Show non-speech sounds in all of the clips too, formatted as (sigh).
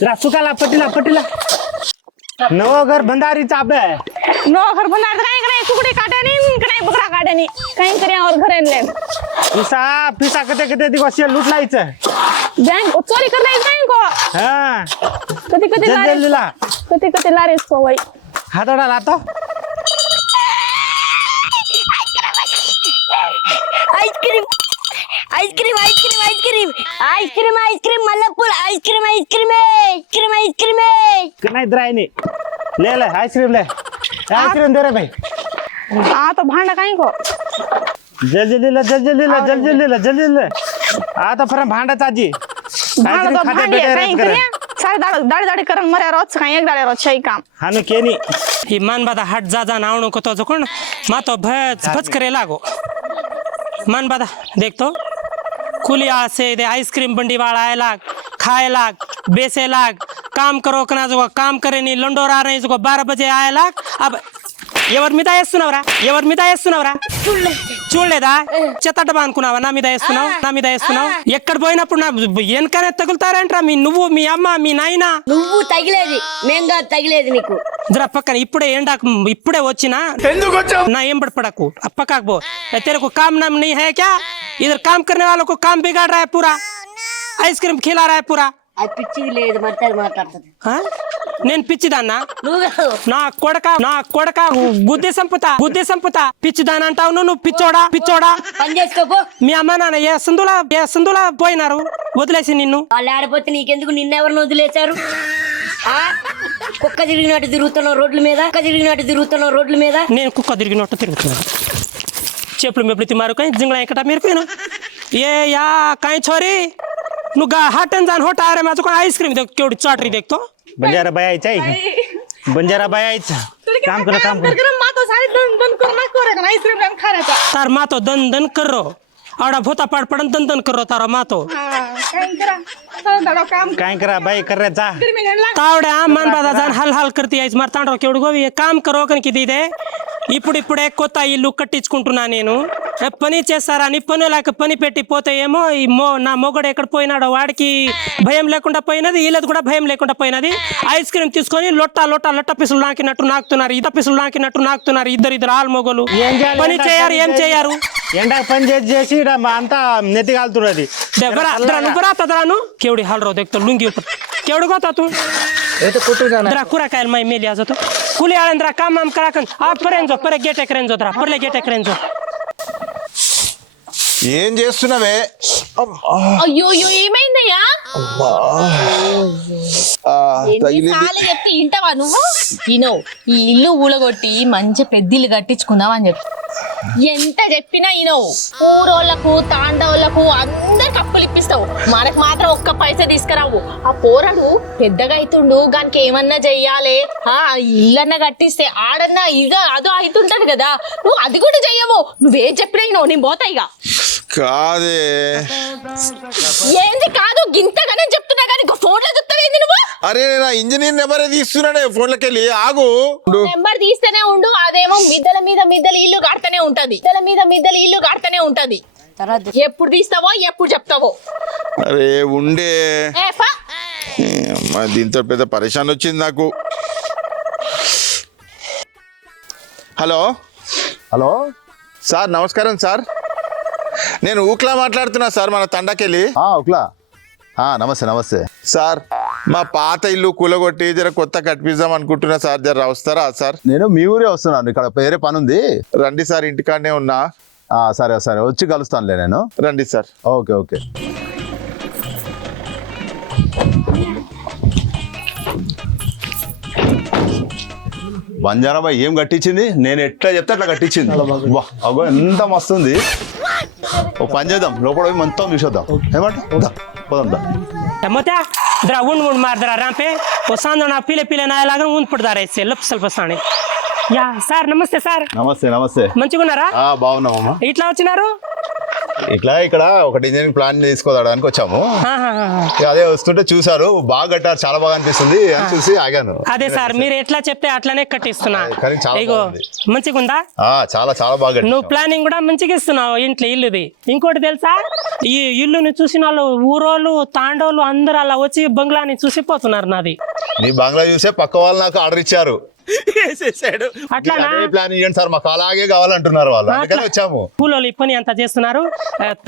जरा सुकाला पटीला पटीला. नवं घर बंधारीचा अभ्यास नो घर भंडार काय करे कुकडे काट्याने इकडे बकरा काट्याने. काय करे और घर आणले पिसा पिसा कते कते दिवस ये लूट लायचे? बँक चोरी कर नाही को हा. कधी कधी लारे जंजलीला. कधी कधी लारे पवाई हातडा लातो ice cream ice cream ice cream. Ice cream ice cream मला full ice cream ice cream ice cream ice cream नाही द्रायने ले ले आईस्क्रीम ले. आईस्क्रीम दे रे भाई हाँ तो भांडा काही को जल जल्दी ले जल जल्दी ले जल जल्दी ले जल जल्दी ले आता फरम भांडा ताजी भांडा तो आईस्क्रीम भांडी खाते आहे, काही बेटे करे रेस्ट सारे दाड काम. हानु केनी. ही मानबादा हाट जा जा नावणो कोतो जो कोण? मातो भच करे लागो. मानबादा देखतो. देख तो कुली आळ से दे आईस्क्रीम बंडी वाला आए लाग खाए लाग बेचे लाग काम करो कना जो काम करे नी लंडोरा रही जो बारह बजे आए लाग अब ఎవరి మీద వేస్తున్నావురా ఎవరి మీద వేస్తున్నావురా చూడలేదా చెత్తట అనుకున్నావా నా మీద వేస్తున్నావు నా మీద వేస్తున్నావు ఎక్కడ పోయినప్పుడు నా వెనకనే తగులుతారంట్రా మీ నువ్వు మీ అమ్మ మీ నాయన నువ్వు తగిలేది మేం కాదు తగిలేది నీకు జరా పక్కన ఇప్పుడే ఎండాకు ఇప్పుడే వచ్చినా ना एम बड़ पड़ा को अब पका बो ए, तेरे को काम नाम नहीं है क्या इधर काम करने वालों को काम बिगाड़ रहा है पूरा आइसक्रीम खिला रहा है पूरा అది పిచ్చిది లేదు మరి మాట్లాడుతుంది हाँ? నేను పిచ్చిదాన్నా నువ్వు కాదు నా కొడక నా కొడక గుద్ది సంపుతా గుద్ది సంపుతా పిచ్చిదాని అంటావు నువ్వు నువ్వు పిచ్చోడా పిచ్చోడా పని చేసుకోపో మీ అమ్మ నాన్న ఏ సందులా ఏ సందులా పోయినారు వదిలేసి నిన్ను వాళ్ళు ఆడిపోతే నీకెందుకు నిన్నెవరిని వదిలేశారు ఆ? కుక్క తిరిగినట్టు తిరుగుతున్నావు రోడ్ల మీద కుక్క తిరిగినట్టు తిరుగుతున్నావు రోడ్ల మీద నేను కుక్క తిరిగినట్టు తిరుగుతున్నాను చెప్పులు మెప్పుడు తిమ్మారు కానీ జింగళ ఎక్కడ మీరు పోయినా ఏ యా కాయ్ छोरी నువ్వు గా హాట్ అండ్ జాన్ హోట ఆరే माझं कोण आईस्क्रीम देख केवढी चाटरी देखतो बंजारा बाई आईचा बंजारा बाई आईचा काम कर काम कर कर मा तो सारे दन दन कर ना करे का आईस्क्रीम लान खा रहा तार मातो दन दन करो आवडा भोता पाड पडन दन दन करो तारा मातो कहीं करा तो दाड़ो काम काय करा बाई कर रे जा फिर मैं ला తావడే మాన్ బాదా జాన్ హల్ హల్ కర్తి ఐస్ మాట్లాడరు కేవడు గోవి కామ్ కరో కనికి ఇదే ఇప్పుడు ఇప్పుడే కొత్త ఇల్లు కట్టించుకుంటున్నా నేను ఏ పని చేస్తారా? నీ పని లేక పని పెట్టి పోతే ఏమో ఈ మో నా మొగుడు ఎక్కడ పోయినాడో వాడికి భయం లేకుండా పోయినది వీళ్ళది కూడా భయం లేకుండా పోయినది. ఐస్ క్రీమ్ తీసుకొని లొట్ట లొట్ట లొట్ట పిసులు నాకినట్టు నాకుతున్నారు ఇత పిసులు నాకినట్టు నాకుతున్నారు ఇద్దరు ఇద్దరు ఆల్ మొగలు. పని చేయరు ఏం చేయరు? ఎండ పని చేసి చేసి అంతా నెత్తికాలుతున్నది తదరాను కేవడి హాల్ రో దగ్గర లుంగి కేవడు गोता तू द्रा कुरा काय माय मेली असं तू कुली आळंद्रा काम काम करा आपर्यंत जो परे गेट ఏం చేస్తున్నావే? అయ్యో అయ్యో ఏమైందయ్యా? ఆ, తగిలింది. ఎన్నిసార్లు చెప్తే ఇంటవా నువ్వు? వినవు ఈ ఇల్లు ఊలగొట్టి మంచి పెద్దిల్లు కట్టించుకుందాం అని చెప్పి. ఎంత చెప్పినా వినవు ఊరోళ్ళకు తాండవులకు అందరికి అప్పులు ఇప్పిస్తావు. మనకు మాత్రం ఒక్క పైసా తీసుకురావు. ఆ పోరాడు పెద్దగా అవుతుండు దానికి ఏమన్నా చెయ్యాలి? ఆ ఇల్లన్నా కట్టిస్తే ఆడన్నా ఇక అదో అవుతుంటది కదా. నువ్వు అది కూడా చెయ్యవు. నువ్వేం చెప్పినా వినవు నేను పోతా ఇక కాదే. ఏంది కాదు గింతగానే చెప్తున్నా కానీ ఫోన్లో చెప్తావేంది నువ్వు? అరే నేను ఇంజనీర్ నెంబరే తీస్తున్నానే ఫోన్లోకి వెళ్ళి ఆగు. నెంబర్ తీస్తేనే ఉండు అదేమో మిద్దల మీద మిద్దల ఇల్లు కడతనే ఉంటది. మిద్దల మీద మిద్దల ఇల్లు కడతనే ఉంటది. తర్వాత ఎప్పుడు తీస్తావో ఎప్పుడు చెప్తావో. అరే ఉండే. అమ్మా, దీంతో పెద్ద పరేషాన్ వచ్చింది నాకు. హలో? హలో? సార్ నమస్కారం సార్. నేను ఊక్లా మాట్లాడుతున్నా సార్ మన తండాకెళ్ళి. ఆ, నమస్తే నమస్తే. సార్ మా పాత ఇల్లు కూలగొట్టి జర కొత్త కట్టిద్దాం అనుకుంటున్నా సార్ జర వస్తారా సార్? నేను మీ ఊరే వస్తున్నాను ఇక్కడ వేరే పని ఉంది రండి సార్ ఇంటికాడనే ఉన్నా. ఆ, సరే సరే వచ్చి కలుస్తానులే నేను. రండి సార్. Okay okay. బంజారాబాయ్ ఏం కట్టించింది? నేను ఎట్లా చెప్తే అట్లా కట్టించింది. వా అగో ఎంత మస్తుంది ఓ పని చేద్దాం. లోపల పోయి మొత్తం చూసేద్దాం. ఏమంటా పోదాం దా. టమోటా ದ್ರಾ ಉಂಡ್ ಉಂಡ್ ಮಾಡ್ದಾರ ರಾಂಪೆ ಹೊಸಾಂದೋಣ ಪೀಲೆ ಪೀಲೆ ನಾಯಲಾಗ ಉಂಡ್ ಬಿಡ್ದಾರ ಎಸ್ಸೆ ಲಪ್ ಸ್ವಲ್ಪ ಸಾಣೆ యా సార్ నమస్తే సార్. నమస్తే నమస్తే. మంచిగున్నారా? ఆ బాగున్నామమ్మా ఇట్లా వచ్చినారు? ఇట్లా ఇక్కడ ఒకటి ఇంజనీరింగ్ ప్లాన్ తీసుకోవడానికి వచ్చాము. అదే వస్తుంటే చూసారు బాగా కట్టారు చాలా బాగా అనిపిస్తుంది అని చూసి ఆగాను. అదే సార్ మీరు ఎట్లా చెప్తే అట్లనే కట్టిస్తున్నా. కానీ చాలా. మంచిగా ఉందా చాలా చాలా బాగా నువ్వు ప్లానింగ్ కూడా మంచిగా ఇస్తున్నావు ఇంట్లో ఇల్లుది. ఇంకోటి తెలుసా? ఈ ఇల్లుని చూసిన వాళ్ళు ఊరోళ్ళు తాండోళ్ళు అందరూ అలా వచ్చి బంగ్లాని చూసిపోతున్నారు నాది. నీ బంగ్లా చూసే పక్క వాళ్ళు నాకు ఆర్డర్ ఇచ్చారు. అదే ప్లాన్ ఇవ్వండి సార్ మాకు అలాగే కావాలంటున్నారు వాళ్ళు. అందుకని వచ్చాము. కూలోళ్ళు ఈ పని అంతా చేస్తున్నారు.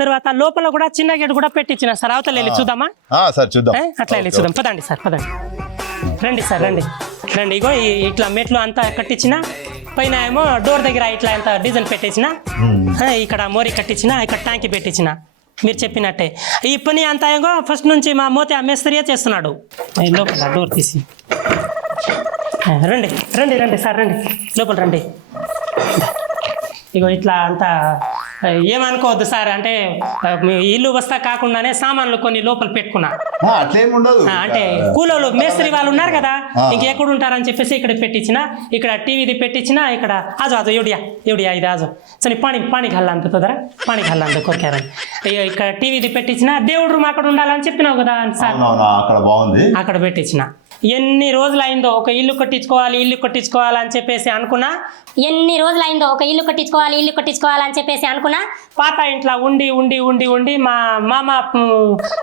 తర్వాత లోపల కూడా చిన్న గేట్ కూడా పెట్టించిన సార్. అవతల వెళ్ళి చూద్దామా? సార్ చూద్దాం? అట్లా వెళ్ళి చూద్దాం. పదండి సార్ పదండి. రండి సార్ రండి. రండి ఇగో ఇట్లా మెట్లు అంతా కట్టించిన. పైన ఏమో డోర్ దగ్గర ఇట్లా అంత డిజైన్ పెట్టించిన ఇక్కడ మోరి కట్టించిన ఇక్కడ ట్యాంక్ పెట్టించిన. మీరు చెప్పినట్టే. ఈ పని అంతా ఏమో ఫస్ట్ నుంచి మా మోతే ఆ మేస్త్రియే చేస్తున్నాడు. లోపల డోర్ తీసి. రండి రండి రండి సార్ రండి. లోపల రండి. ఇగో ఇట్లా అంతా ఏమనుకోవద్దు సార్ అంటే మీ ఇల్లు వస్తా కాకుండానే సామాన్లు కొన్ని లోపల పెట్టుకున్నా. ఉండదు. అంటే కూలోళ్ళు మేస్త్రి వాళ్ళు ఉన్నారు కదా ఇంకెక్కడ ఉంటారని చెప్పేసి ఇక్కడ పెట్టించిన ఇక్కడ టీవీది పెట్టించిన ఇక్కడ ఆజు ఆజు ఎవడియా? ఎవడియా ఇది ఆజు? సరే పాణి పాణి అంత తొందర పాణి కొరికారని ఇక ఇక్కడ టీవీది పెట్టించిన దేవుడు రూమ్ అక్కడ ఉండాలని చెప్పినావు కదా సార్. అక్కడ బాగుంది. అక్కడ పెట్టించిన. ఎన్ని రోజులు అయిందో ఒక ఇల్లు కట్టించుకోవాలి ఇల్లు కట్టించుకోవాలి అని చెప్పేసి అనుకున్నా? ఎన్ని రోజులైందో ఒక ఇల్లు కట్టించుకోవాలి ఇల్లు కట్టించుకోవాలని చెప్పేసి అనుకున్నా? పాత ఇంట్లో ఉండి ఉండి ఉండి ఉండి మా మామ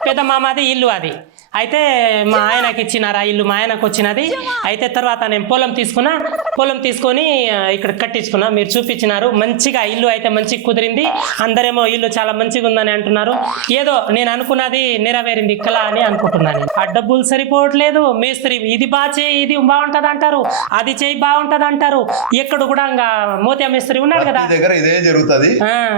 పెద్ద మామది ఇల్లు అది. అయితే మా ఆయనకి ఇచ్చినారు? ఆ ఇల్లు మా ఆయనకు వచ్చినది. అయితే తర్వాత నేను పొలం తీసుకున్నా. పొలం తీసుకొని ఇక్కడ కట్టించుకున్నా. మీరు చూపించినారు. మంచిగా ఇల్లు అయితే మంచిగా కుదిరింది. అందరేమో ఇల్లు చాలా మంచిగా ఉందని అంటున్నారు. ఏదో నేను అనుకున్నది నెరవేరింది కళ అని అనుకుంటున్నాను ఆ డబ్బులు సరిపోవట్లేదు. మేస్త్రి ఇది బాగా చేయి ఇది బాగుంటది అంటారు. అది చేయి బాగుంటది అంటారు. ఎక్కడ కూడా ఇంకా మోతియా మేస్త్రి ఉన్నారు కదా. దగ్గర ఇదే జరుగుతుంది.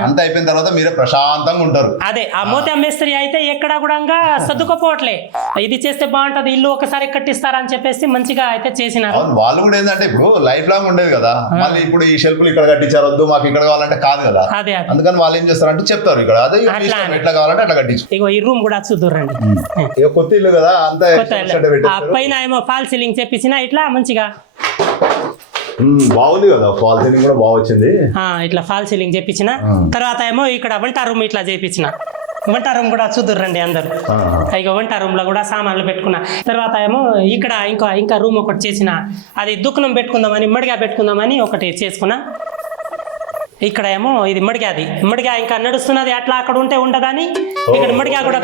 అంత అయిపోయిన తర్వాత మీరే ప్రశాంతంగా ఉంటారు. అదే ఆ మోతే మేస్త్రి అయితే ఎక్కడ కూడా (laughs) సర్దుకోపోవట్లే. ఇది చేస్తే బాగుంటది ఇల్లు ఒకసారి కట్టిస్తారని చెప్పేసి మంచిగా అయితే చేసినారు. అవును వాళ్ళు కూడా ఏంటంటే ఇప్పుడు లైఫ్ లాంగ్ ఉండేది కదా. మళ్ళీ ఇప్పుడు ఈ షెల్ఫ్లు ఇక్కడ కట్టించారు వద్దు మాకు ఇక్కడ కావాలంటే కాదు కదా. అదే అదే. అందుకని వాళ్ళు ఏం చేస్తారంటే చెప్తారు ఇక్కడ అదే. ఎట్లా కావాలంటే అట్లా కట్టించు. ఇగో ఈ రూమ్ కూడా చూద్దురండి ఇక కొత్త ఇల్లు కదా అంత. పైన ఏమో ఫాల్ సీలింగ్ చెప్పించిన ఇట్లా మంచిగా. బాగుంది కదా ఫాల్ సీలింగ్ కూడా బాగా వచ్చింది. ఆ, ఇట్లా ఫాల్ సీలింగ్ చెప్పించిన తర్వాత ఏమో ఇక్కడ వంట రూమ్ ఇట్లా చేపించిన. వంట రూమ్ కూడా చూద్దురండి అందరు. ఇక వంట రూమ్లో కూడా సామాన్లు పెట్టుకున్నా. తర్వాత ఏమో ఇక్కడ ఇంకా ఇంకా రూమ్ ఒకటి చేసిన. అది దుకాణం పెట్టుకుందామని మడిగా పెట్టుకుందామని ఒకటి చేసుకున్నా. ఇక్కడ ఏమో ఇది మడిగాది. మడిగా ఇంకా నడుస్తున్నది అట్లా అక్కడ ఉంటే ఉండదని ఇక్కడ మడిగా కూడా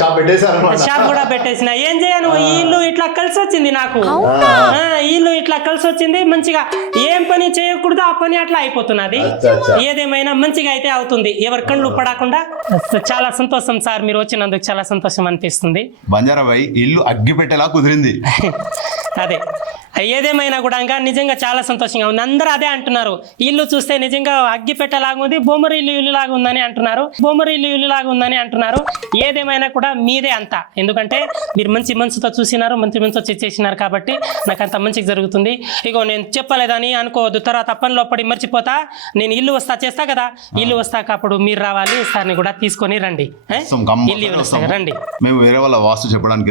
షాప్ పెట్టేశారు అన్నమాట. షాప్ కూడా పెట్టేసిన. ఏం చేయను ఈ ఇల్లు ఇట్లా కలిసి వచ్చింది నాకు ఇల్లు ఇట్లా కలిసి వచ్చింది మంచిగా ఏం పని చేయకూడదు ఆ పని అట్లా అయిపోతున్నది. ఏదేమైనా మంచిగా అయితే అవుతుంది. ఎవరి కళ్ళు పడకుండా. చాలా సంతోషం సార్ మీరు వచ్చినందుకు చాలా సంతోషం అనిపిస్తుంది. బంజారాబాయ్ ఇల్లు అగ్గి పెట్టేలా కుదిరింది. (laughs) అదే. ఏదేమైనా కూడా ఇంకా నిజంగా చాలా సంతోషంగా ఉంది. అందరూ అదే అంటున్నారు. ఇల్లు చూస్తే నిజంగా అగ్గి పెట్టలాగా ఉంది బొమ్మరి ఇల్లు ఇల్లు లాగా ఉందని అంటున్నారు. బొమ్మరి ఇల్లు లాగా ఉందని అంటున్నారు. ఏదేమైనా కూడా మీదే అంత. ఎందుకంటే మీరు మంచి మనసుతో చూసినారు మంచి మనసుతో చేసినారు కాబట్టి నాకు అంత మంచిగా జరుగుతుంది. ఇగో నేను చెప్పలేదని అనుకోవద్దు. తర్వాత పనిలో పడి మర్చిపోతా. నేను ఇల్లు వస్తా చేస్తా కదా. ఇల్లు వస్తాక అప్పుడు మీరు రావాలి సార్ని కూడా తీసుకొని రండి. ఇల్లు. రండి. మేము వేరే వాళ్ళ వాస్తు చెప్పడానికి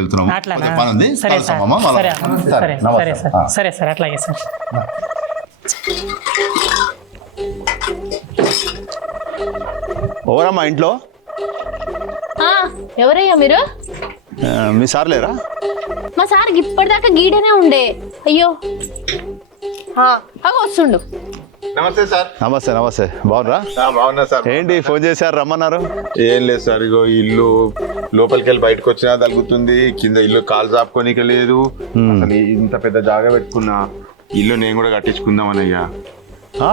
పని ఉంది. సరే సార్. సరే సరే, సరే. సరే. సార్ అట్లాగే సార్. ఎవరమ్మా ఇంట్లో? ఆ, ఎవరయ్యా మీరు? ఆ, మీ సార్ లేరా? మా సార్ ఇప్పటిదాకా గీడనే ఉండే. అయ్యో. ఆ, అగో వస్తుండు. నమస్తే సార్. నమస్తే నమస్తే. బాగున్నారా? బాగున్నా సార్ ఏంటి ఫోన్ చేశారు రమ్మన్నారు? ఏం లేదు సార్ ఇగో ఇల్లు లోపలికి వెళ్ళి బయటకు వచ్చినా తగ్గుతుంది కింద ఇల్లు కాలు చాపుకోనికి లేదు. అసలు ఇంత పెద్ద జాగా పెట్టుకున్నా ఇల్లు నేను కూడా కట్టించుకుందామని అయ్యా ఆ,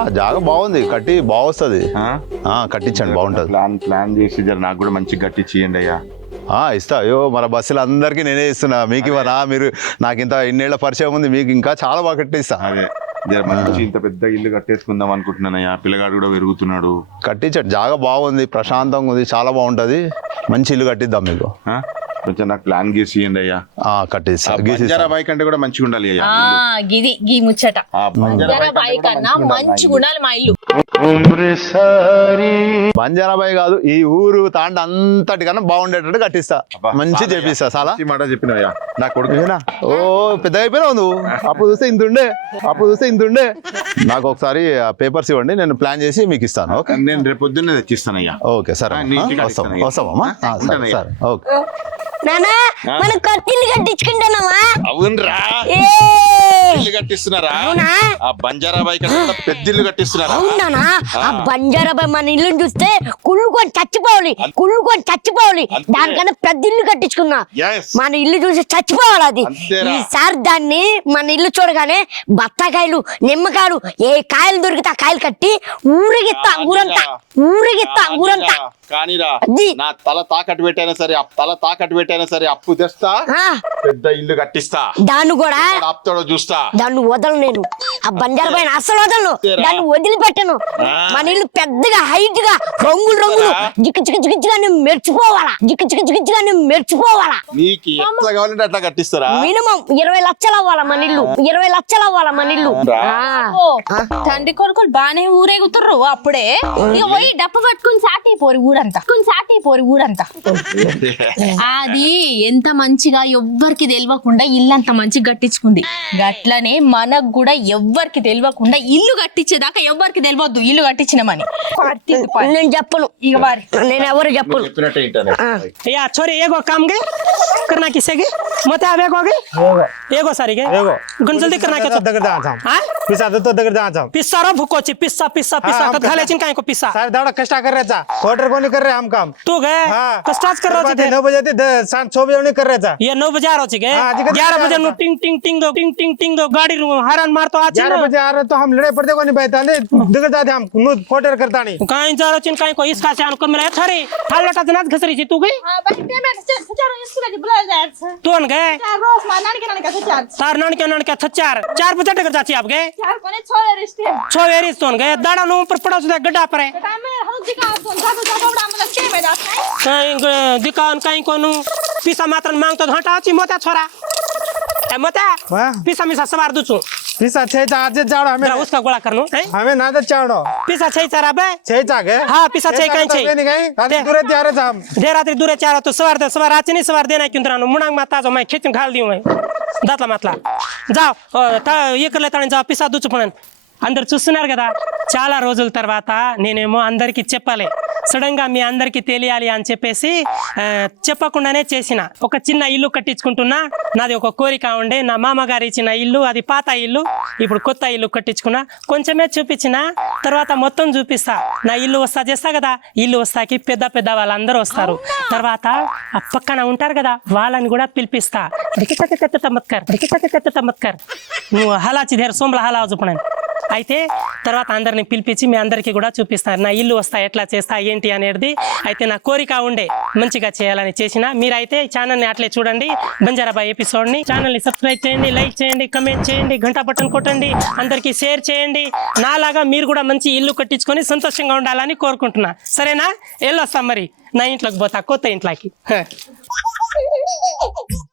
జాగా బాగుంది. కట్టి బాగొస్తుంది. కట్టించండి. బాగుంటుంది. ప్లాన్ ప్లాన్ చేసి నాకు కూడా మంచిగా కట్టించియండి అయ్యా. ఆ, ఇస్తా. అయ్యో మన బస్సులు అందరికీ నేనే ఇస్తున్నా. మీకు ఇవ్వనా మీరు నాకు ఇంత ఇన్నేళ్ళ పరిచయం ఉంది. మీకు ఇంకా చాలా బాగా కట్టిస్తా. అదే. మంచి ఇంత పెద్ద ఇల్లు కట్టేసుకుందాం అనుకుంటున్నానయ్యా పిల్లగాడు కూడా పెరుగుతున్నాడు. కట్టించండి. జాగా బాగుంది. ప్రశాంతంగా ఉంది. చాలా బాగుంటుంది. మంచి ఇల్లు కట్టిద్దాం మీకు? కొంచెం నాకు ప్లాన్ గీసి ఇవ్వండి అయ్యా. బంజారా బైక్ అంటే కూడా మంచిగా ఉండాలి అయ్యా. ఆ, గిది గీ ముచ్చట. ఆ బంజారా బాయ్ కన్నా ఇల్లు. ఉండాలి మా ఇల్లు. బంజారాబాయ్ కాదు ఈ ఊరు తాండ అంతటికన్నా బాగుండేటట్టు కట్టిస్తా. మంచి చేపిస్తా చాలా మంచి మాట చెప్పినవయ్యా నా కొడుకు. ఏనా? ఓ పెద్ద అయిపోయినావు నువ్వు. అప్పుడు చూస్తే ఇంత ఉండే అప్పుడు చూస్తే ఇంత ఉండే. నాకు ఒకసారి పేపర్స్ ఇవ్వండి నేను ప్లాన్ చేసి మీకు ఇస్తాను ఓకే? నేను రేపు పొద్దున్నే తెచ్చిస్తానయ్యా. ఓకే సరే ఆ, వస్తాం. వస్తామమ్మా ఆ, సరే ఉంటానయ్యా. సరే ఓకే. నానా మనం కొత్తిల్లు కట్టించుకుంటున్నావా? అవునరా. ఇల్లు కట్టిస్తున్నారా? అవునా? ఆ బంజారాబాయి కన్నా పెద్ద ఇల్లు కట్టిస్తున్నారా? ఆ. బంజారాబాయ్ మన ఇల్లుని చూస్తే కుళ్ళుకొని చచ్చిపోవాలి. కుళ్ళుకొని చచ్చిపోవాలి. దానికన్నా పెద్ద ఇల్లు కట్టించుకున్నా. మన ఇల్లు చూసి చచ్చిపోవాలి అది. ఈసారి దాన్ని మన ఇల్లు చూడగానే బత్తాకాయలు నిమ్మకాయలు ఏ కాయలు దొరికితే ఆ కాయలు కట్టి ఊరిగిత్తా ఊరంతా ఊరిగిత్తా ఊరంతా. కానీరా. నా తల తాకట్టు పెట్టైనా సరే ఆ తల తాకట్టు పెట్టైనా సరే అప్పు తెస్తా పెద్ద ఇల్లు కట్టిస్తా. దాన్ని కూడా ఆపుతాడో చూస్తా. దాన్ని వదలను నేను. ఆ బంజారాబాయ్ అసలు వదలను. దాన్ని వదిలిపెట్టను. మన ఇల్లు పెద్దగా హైట్గా రంగులు రంగులు. అంతేరా. జిక్కు జిక్కు జిక్కు జిక్కు అని మెరిచిపోవాలా. జిక్కు జిక్కు జిక్కు జిక్కు అని మెరిచిపోవాలా. నీకు ఎట్లా కావాలంటే అట్లా కట్టిస్తారా? మినిమం ఇరవై లక్షలు అవ్వాలా మన ఇల్లు. ఇరవై లక్షలు అవ్వాలా మన ఇల్లు. తండ్రి కొడుకులు బానే ఊరేగుతుర్రు అప్పుడే. పోయి డప్పు పట్టుకుని సాటి పోరి ఊరంతా. కొన్ని సాటే అయిపోరు ఊరంతా. అది ఎంత మంచిగా ఎవ్వరికి తెలియకుండా ఇల్లు అంత మంచి కట్టించుకుంది. గట్లనే మనకు కూడా ఎవ్వరికి తెలియకుండా ఇల్లు కట్టించేదాకా ఎవ్వరికి తెలియవద్దు ఇల్లు కట్టించినామని. నేను చెప్పను. ఇక వారి నేను ఎవరు చెప్పను. ఏ నాకు ಮತ್ತೆ ಯಾವ್ಯಾಗ ಹೋಗಿ ಹೇಗೋ ಸರಿಗೆ ಹೇಗೋ ಗಂಜಲ್ದಿ ಕರ್ನಾಟಕ दगड जायचा हा पिसा तर तो दगड जायचा पिस्सारो भुकोची पिस्सा पिस्सा पिस्सा कत घालायची काय को पिस्सा? सारे दावडा कष्टा कर रहा क्वार्टर कोणी कर रहे हम काम। तो तू गे हाँ। कष्टाच कर रहा थे तो नौ बजे ते द- सांज छह बजे नहीं कर रहा था ये नौ बजे आ रहा थे हाँ, जी, कत ग्यारह बजे आ बजे रहा नु था। टिंग टिंग टिंग दो टिंग टिंग टिंग दो गाड़ी नु हरान मार तो आज ग्यारह बजे आ रहे तो हम लड़े पड़ते कोनी बैठा ने दगड जाते हम नु क्वार्टर करता नहीं। काय जा रहा थे काय को इसका चाल कम रहे थारे। थाल लटा जनात घसरी छी तू गई? हाँ, बाई, पेमेंट चार- चार- इसको लगे बुला जाए अच्छा। तू आपके चार नानी के नानी कैसे चार। के अच्छा चार। चार बचा चाची आपके चार कोने वेरी गए। दाड़ा नो ऊपर पड़ा सुधा गड्ढा पर है। कहीं दुकान कहीं कोनो। पीसा मात्र मांग तो हटा मोता छोरा। ए मोता पीसा मिसा सवार दूछु पिसा छह चा आज जाओ हमें मेरा उसका गोला करनो हैं हमें ना तो चावड़ो पिसा छै चारा बे छह चा के हाँ, पिसा छह कहीं छह। नहीं गई अभी ते- दूर जा रहे थे हम ढेर रात्री दूरे चारा तो सवार दे सवार आचे नहीं सवार देना क्यों तरानो मुणांग माता जो मैं खेचून घाल दियो मैं दातला मातला जाओ अ, ता ये कर लेता जाओ పిసా దుచ్చుకున్నాను అందరు చూస్తున్నారు కదా చాలా రోజుల తర్వాత నేనేమో అందరికి చెప్పాలి సడన్గా మీ అందరికి తెలియాలి అని చెప్పేసి చెప్పకుండానే చేసిన ఒక చిన్న ఇల్లు కట్టించుకుంటున్నా నాది ఒక కోరిక ఉండే నా మామగారు ఇచ్చిన ఇల్లు అది పాత ఇల్లు ఇప్పుడు కొత్త ఇల్లు కట్టించుకున్నా కొంచెమే చూపించిన తర్వాత మొత్తం చూపిస్తా నా ఇల్లు వస్తా చేస్తా కదా ఇల్లు వస్తాకి పెద్ద పెద్ద వాళ్ళందరూ వస్తారు తర్వాత ఆ పక్కన ఉంటారు కదా వాళ్ళని కూడా పిలిపిస్తా తమ్మత్కర్ తమ్మత్కర్ నువ్వు హలాచి దేర్ సోమల హలా చూపడాను అయితే తర్వాత అందరిని పిలిపించి మీ అందరికీ కూడా చూపిస్తారు. నా ఇల్లు వస్తా ఎట్లా చేస్తా ఏంటి అనేది. అయితే నా కోరిక ఉండే మంచిగా చేయాలని చేసిన. మీరైతే ఈ ఛానల్ని అట్లే చూడండి. బంజారాబాయ్ ఎపిసోడ్ని ఛానల్ని సబ్స్క్రైబ్ చేయండి లైక్ చేయండి కమెంట్ చేయండి గంట బటన్ కొట్టండి అందరికీ షేర్ చేయండి. నాలాగా మీరు కూడా మంచి ఇల్లు కట్టించుకొని సంతోషంగా ఉండాలని కోరుకుంటున్నా. సరేనా? వెళ్ళొస్తాం మరి. నా ఇంట్లోకి పోతా కొత్త ఇంట్లోకి.